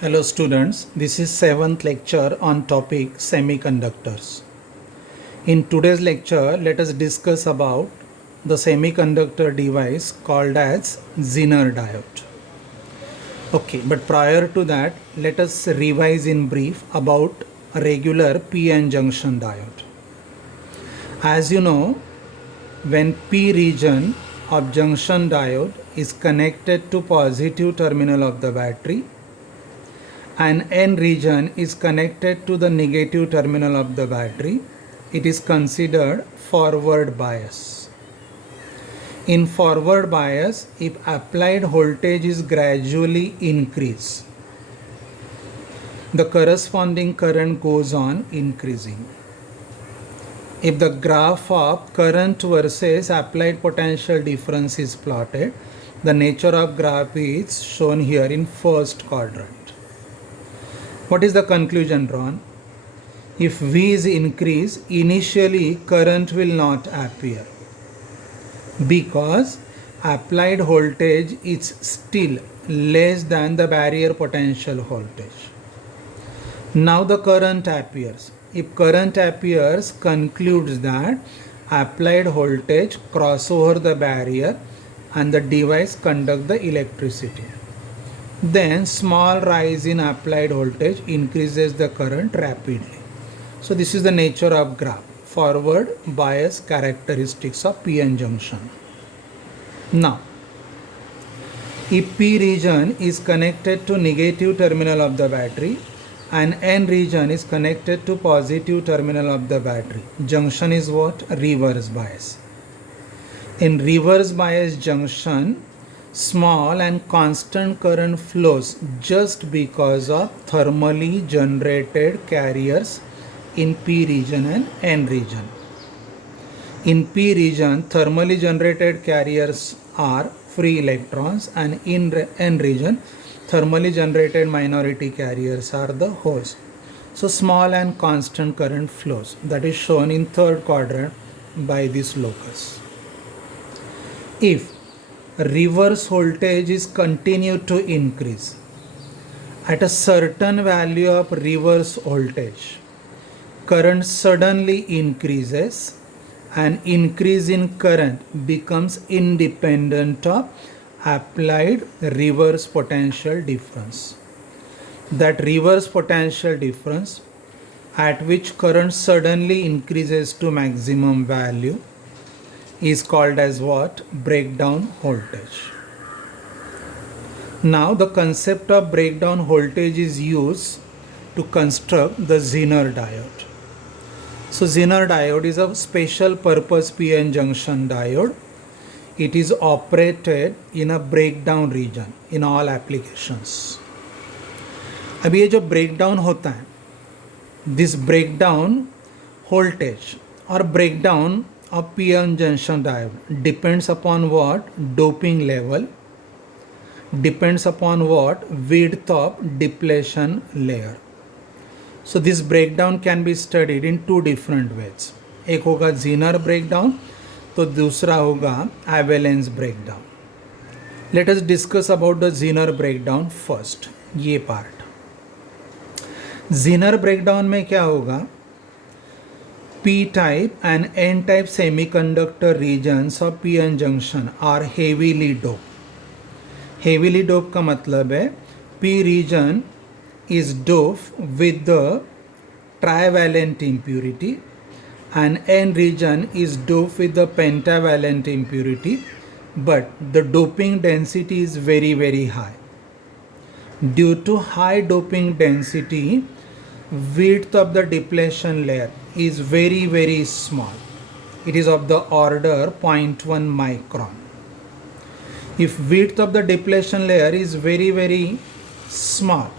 Hello students, this is 7th lecture on topic semiconductors. In today's lecture, let us discuss about the semiconductor device called as Zener diode. Okay, but prior to that, let us revise in brief about a regular p-n junction diode. As you know, when p region of junction diode is connected to positive terminal of the battery, and N region is connected to the negative terminal of the battery, it is considered forward bias. In forward bias, if applied voltage is gradually increased, the corresponding current goes on increasing. If the graph of current versus applied potential difference is plotted, the nature of graph is shown here in first quadrant. What is the conclusion drawn? If V is increased, initially current will not appear because applied voltage is still less than the barrier potential voltage. Now the current appears. If current appears, concludes that applied voltage cross over the barrier and the device conduct the electricity. Then small rise in applied voltage increases the current rapidly. So this is the nature of graph, forward bias characteristics of p-n junction. Now, if p region is connected to negative terminal of the battery and n region is connected to positive terminal of the battery, junction is what? Reverse bias. In reverse bias junction, small and constant current flows just because of thermally generated carriers in P region and N region. In P region, thermally generated carriers are free electrons, and in N region, thermally generated minority carriers are the holes. So small and constant current flows, that is shown in third quadrant by this locus. If reverse voltage is continued to increase, at a certain value of reverse voltage, current suddenly increases, and increase in current becomes independent of applied reverse potential difference. That reverse potential difference at which current suddenly increases to maximum value is called as what? Breakdown voltage. Now the concept of breakdown voltage is used to construct the Zener diode. So Zener diode is a special purpose p-n junction diode. It is operated in a breakdown region in all applications. अभी ये जो breakdown होता है, this breakdown voltage or breakdown of p-n junction diode depends upon what? Doping level, depends upon what? Width of depletion layer. So this breakdown can be studied in two different ways. एक होगा Zener breakdown, तो दूसरा होगा Avalanche breakdown. Let us discuss about the Zener breakdown first. ये part. Zener breakdown में क्या होगा? P-type and N-type semiconductor regions of p-n junction are heavily doped. Heavily doped का मतलब है P region is doped with the trivalent impurity and N region is doped with the pentavalent impurity, but the doping density is very, very high. Due to high doping density, width of the depletion layer is very, very small. It is of the order 0.1 micron. If width of the depletion layer is very, very small,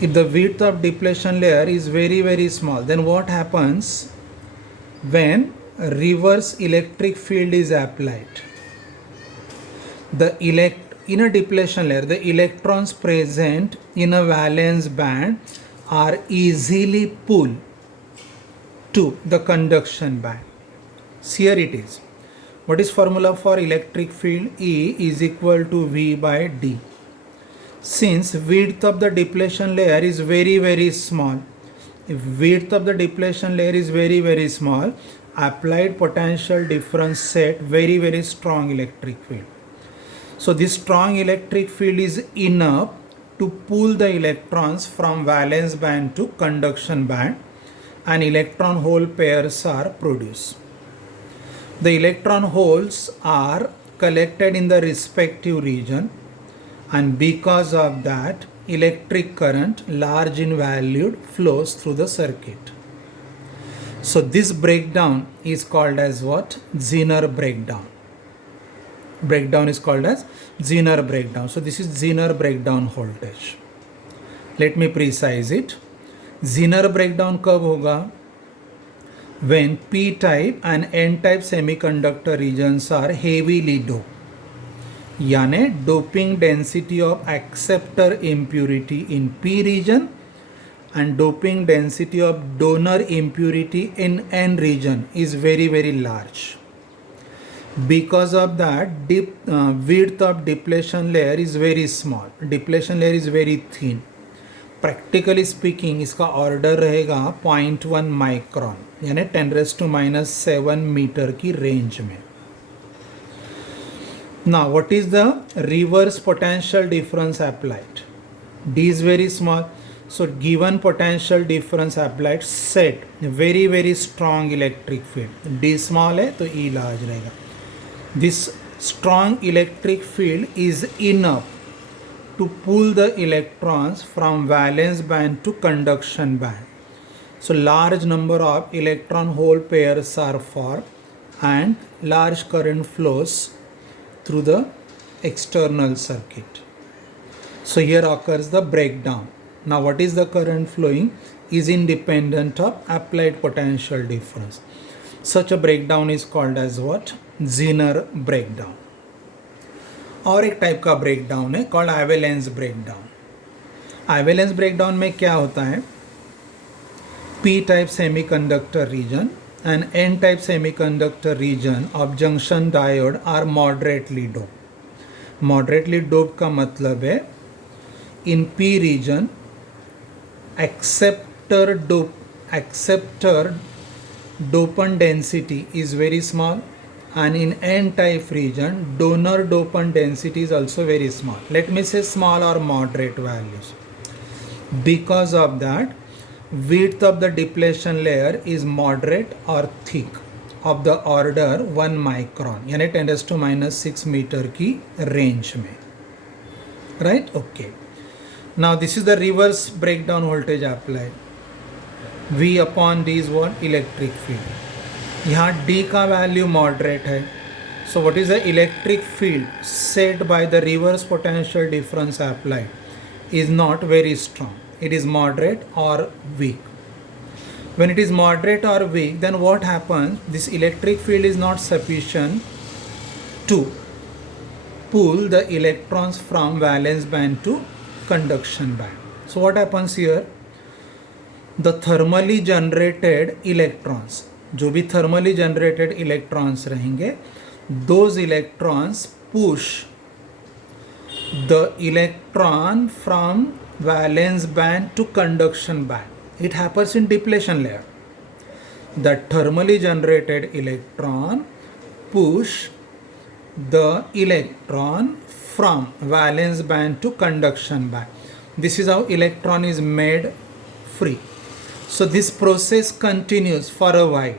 if the width of depletion layer is very, very small, then what happens when reverse electric field is applied? In a depletion layer, the electrons present in a valence band are easily pulled to the conduction band. Here it is. What is formula for electric field? E is equal to V by D. Since width of the depletion layer is very small, if width of the depletion layer is very small, applied potential difference set very strong electric field. So this strong electric field is enough to pull the electrons from valence band to conduction band, and electron hole pairs are produced. The electron holes are collected in the respective region, and because of that, electric current, large in value, flows through the circuit. So this breakdown is called as what? Zener breakdown. Breakdown is called as Zener breakdown. So this is Zener breakdown voltage. Let me precise it. Zener breakdown कब होगा? When p-type and n-type semiconductor regions are heavily doped. यानी doping density of acceptor impurity in p region and doping density of donor impurity in n region is very large. Because of that, width of depletion layer is very small. Depletion layer is very thin. Practically speaking, इसका order रहेगा 0.1 micron यानी 10⁻⁷ metre की range में. Now, what is the reverse potential difference applied? D is very small. So, given potential difference applied, set very strong electric field. D small है तो E large रहेगा. This strong electric field is enough to pull the electrons from valence band to conduction band. So, large number of electron hole pairs are formed and large current flows through the external circuit. So here occurs the breakdown. Now what is the current flowing is independent of applied potential difference. Such a breakdown is called as what? Zener breakdown. और एक type का breakdown है called avalanche breakdown. Avalanche breakdown में क्या होता है? P type semiconductor region and n-type semiconductor region of junction diode are moderately doped. Moderately doped का मतलब है in P region acceptor dopant density is very small, and in n-type region donor dopant density is also very small. Let me say small or moderate values. Because of that, width of the depletion layer is moderate or thick of the order 1 micron यानी 10⁻⁶ metre की range में. Right? Okay. Now this is the reverse breakdown voltage applied. V upon D is what? Electric field. यहाँ D का value moderate है. So what is the electric field set by the reverse potential difference applied is not very strong. It is moderate or weak. When it is moderate or weak, then what happens? This electric field is not sufficient to pull the electrons from valence band to conduction band. So what happens here? The thermally generated electrons, जो भी thermally generated electrons रहेंगे, those electrons push the electron from valence band to conduction band. It happens in depletion layer. The thermally generated electron push the electron from valence band to conduction band. This is how electron is made free. So this process continues for a while,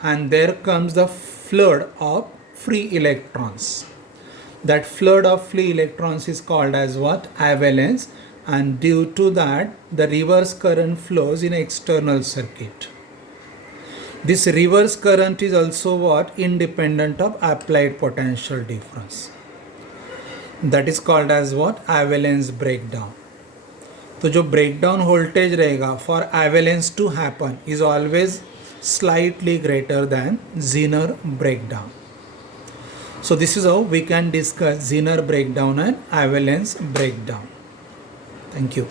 and there comes the flood of free electrons. That flood of free electrons is called as what? Avalanche. And due to that, the reverse current flows in external circuit. This reverse current is also what? Independent of applied potential difference. That is called as what? Avalanche breakdown. तो जो breakdown voltage रहेगा for avalanche to happen is always slightly greater than Zener breakdown. So this is how we can discuss Zener breakdown and avalanche breakdown. Thank you.